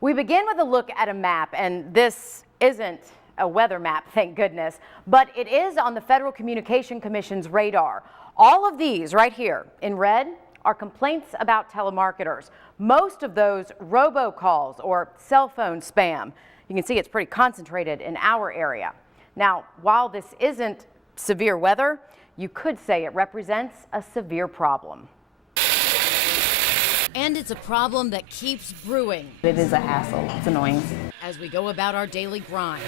We begin with a look at a map, and this isn't a weather map, thank goodness, but it is on the Federal Communication Commission's radar. All of these right here in red are complaints about telemarketers. Most of those robocalls or cell phone spam. You can see it's pretty concentrated in our area. Now, while this isn't severe weather, you could say it represents a severe problem. And it's a problem that keeps brewing. It is a hassle. It's annoying. As we go about our daily grind.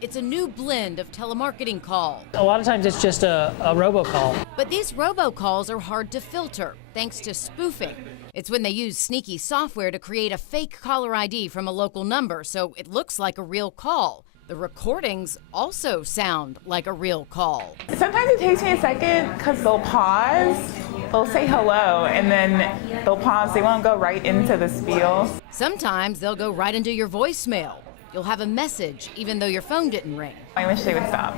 It's a new blend of telemarketing calls. A lot of times it's just a robocall. But these robocalls are hard to filter thanks to spoofing. It's when they use sneaky software to create a fake caller ID from a local number so it looks like a real call. The recordings also sound like a real call. Sometimes it takes me a second because they'll pause, they'll say hello, and then they'll pause. They won't go right into the spiel. Sometimes they'll go right into your voicemail. You'll have a message even though your phone didn't ring. I wish they would stop.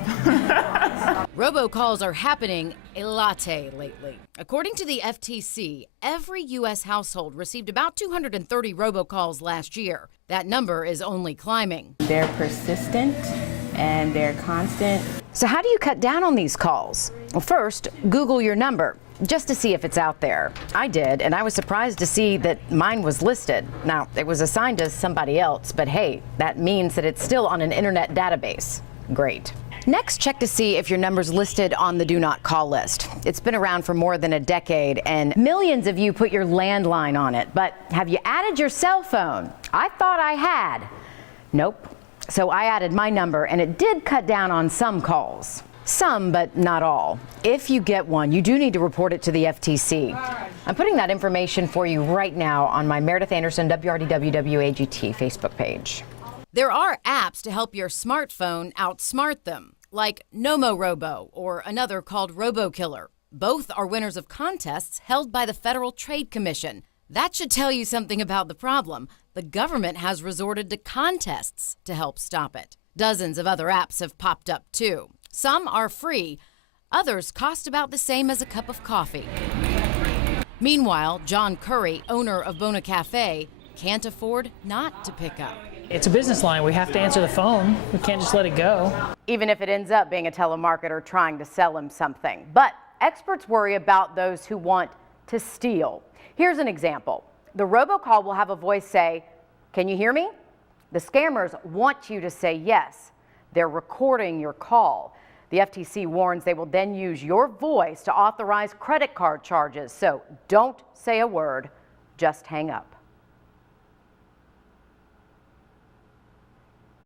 Robocalls are happening a lot lately. According to the FTC, every U.S. household received about 230 robocalls last year. That number is only climbing. They're persistent and they're constant. So how do you cut down on these calls? Well, first, Google your number just to see if it's out there. I did, and I was surprised to see that mine was listed. Now, it was assigned to somebody else, but hey, that means that it's still on an internet database. Great. Next, check to see if your number's listed on the do not call list. It's been around for more than a decade, and millions of you put your landline on it. But have you added your cell phone? I thought I had. Nope. So I added my number, and it did cut down on some calls. Some, but not all. If you get one, you do need to report it to the FTC. I'm putting that information for you right now on my Meredith Anderson WRDW-WAGT Facebook page. There are apps to help your smartphone outsmart them, like NomoRobo or another called RoboKiller. Both are winners of contests held by the Federal Trade Commission. That should tell you something about the problem. The government has resorted to contests to help stop it. Dozens of other apps have popped up too. Some are free, others cost about the same as a cup of coffee. Meanwhile, John Curry, owner of Bona Cafe, can't afford not to pick up. It's a business line. We have to answer the phone. We can't just let it go. Even if it ends up being a telemarketer trying to sell him something. But experts worry about those who want to steal. Here's an example. The robocall will have a voice say, "Can you hear me?" The scammers want you to say yes. They're recording your call. The FTC warns they will then use your voice to authorize credit card charges. So don't say a word, just hang up.